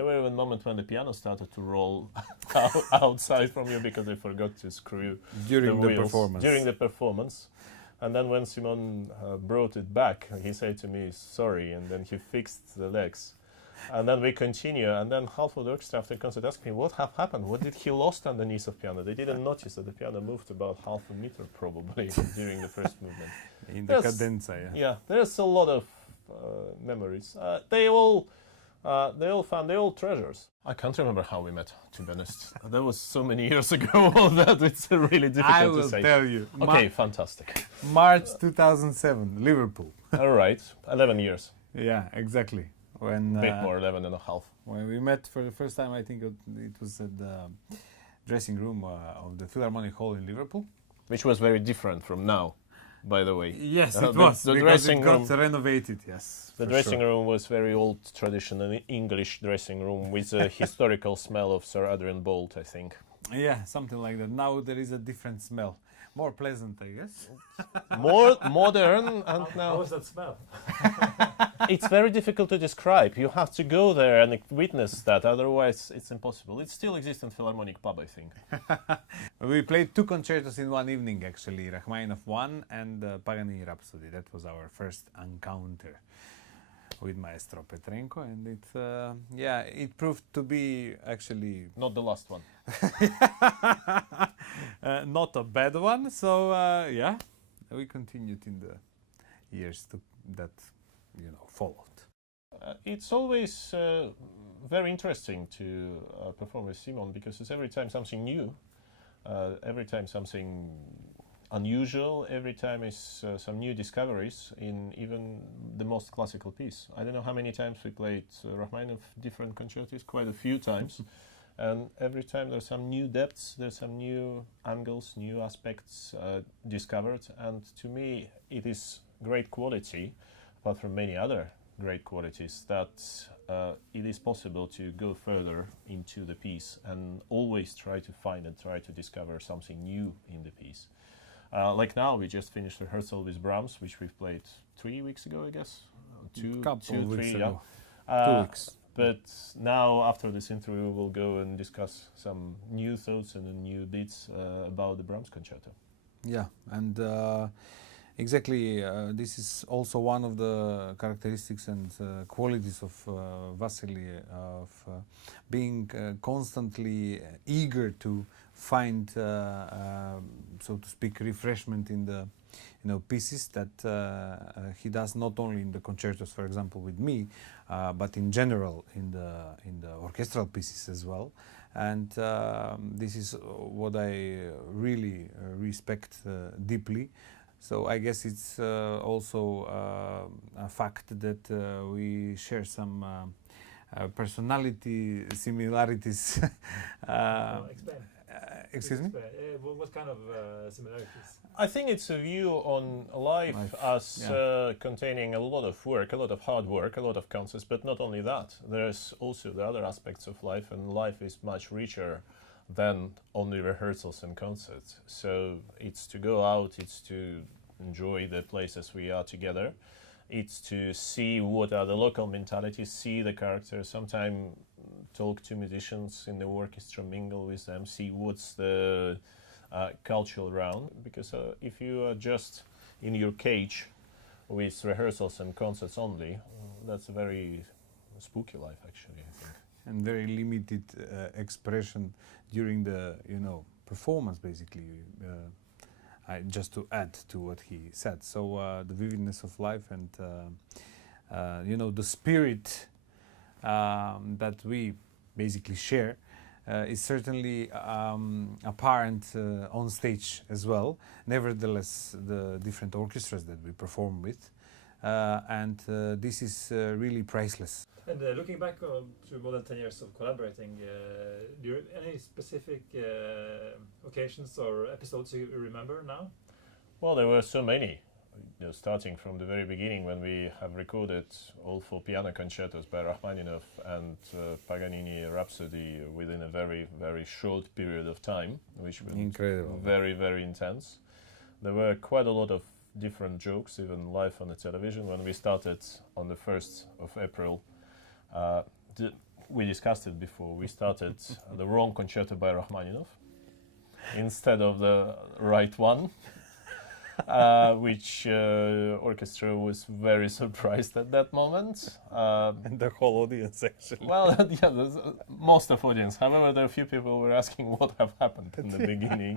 There were even moments when the piano started to roll outside from you because they forgot to screw during the wheels performance. During the performance. And then when Simon brought it back, he said to me, sorry, and then he fixed the legs. And then we continue, and then half of the orchestra after the concert asked me, what have happened? What did he lost underneath of piano? They didn't notice that the piano moved about half a meter probably during the first movement. In the cadenza, yeah. Yeah, there's a lot of memories. They all fun, they all treasures. I can't remember how we met, to be honest. That was so many years ago that it's really difficult to say. I will tell you. Okay, fantastic. March 2007, Liverpool. All right, 11 years. Yeah, exactly. When a bit more, 11 and a half. When we met for the first time, I think it was at the dressing room of the Philharmonic Hall in Liverpool. Which was very different from now, by the way. Yes, it was, the because dressing it got room, renovated, yes. The dressing room was very old, traditional English dressing room with a historical smell of Sir Adrian Boult, I think. Yeah, something like that. Now there is a different smell. More pleasant, I guess. More modern, and now... How was that smell? It's very difficult to describe. You have to go there and witness that, otherwise it's impossible. It still exists in Philharmonic pub, I think. We played 2 concertos in one evening, actually. Rachmaninoff 1 and Paganini Rhapsody. That was our first encounter with Maestro Petrenko, and it proved to be actually... Not the last one. Not a bad one, so we continued in the years that followed. It's always very interesting to perform with Simon, because it's every time something new, every time something unusual, every time is some new discoveries in even the most classical piece. I don't know how many times we played Rachmaninoff different concertos, quite a few times. And every time there's some new depths, there's some new angles, new aspects discovered. And to me, it is great quality, apart from many other great qualities, that it is possible to go further into the piece and always try to find and try to discover something new in the piece. Like now, we just finished rehearsal with Brahms, which we've played 3 weeks ago, I guess. Two, three, yeah. 2 weeks. But now, after this interview, we'll go and discuss some new thoughts and new bits about the Brahms concerto. Yeah, and exactly, this is also one of the characteristics and qualities of Vasily, of being constantly eager to find, so to speak, refreshment in the pieces that he does not only in the concertos, for example, with me, but in general in the orchestral pieces as well. And this is what I really respect deeply. So I guess it's also a fact that we share some personality similarities. Excuse me? What kind of similarities? I think it's a view on life as containing a lot of work, a lot of hard work, a lot of concerts, but not only that. There's also the other aspects of life, and life is much richer than only rehearsals and concerts. So it's to go out, it's to enjoy the places we are together, it's to see what are the local mentalities, see the characters, sometimes talk to musicians in the orchestra, mingle with them, see what's the culture around. Because if you are just in your cage with rehearsals and concerts only, that's a very spooky life, actually, I think. And very limited expression during the performance, basically. Just to add to what he said, so the vividness of life and the spirit that we basically share is certainly apparent on stage as well. Nevertheless, the different orchestras that we perform with, and this is really priceless. And looking back to more than 10 years of collaborating, do you have any specific occasions or episodes you remember now? Well, there were so many. Starting from the very beginning, when we have recorded all 4 piano concertos by Rachmaninoff and Paganini Rhapsody within a very, very short period of time, which was incredible, very, very intense. There were quite a lot of different jokes, even live on the television. When we started on the 1st of April, we discussed it before we started, the wrong concerto by Rachmaninoff instead of the right one, which orchestra was very surprised at that moment. And the whole audience actually. Well, yeah, most of audience. However, there are a few people who were asking what have happened in the beginning.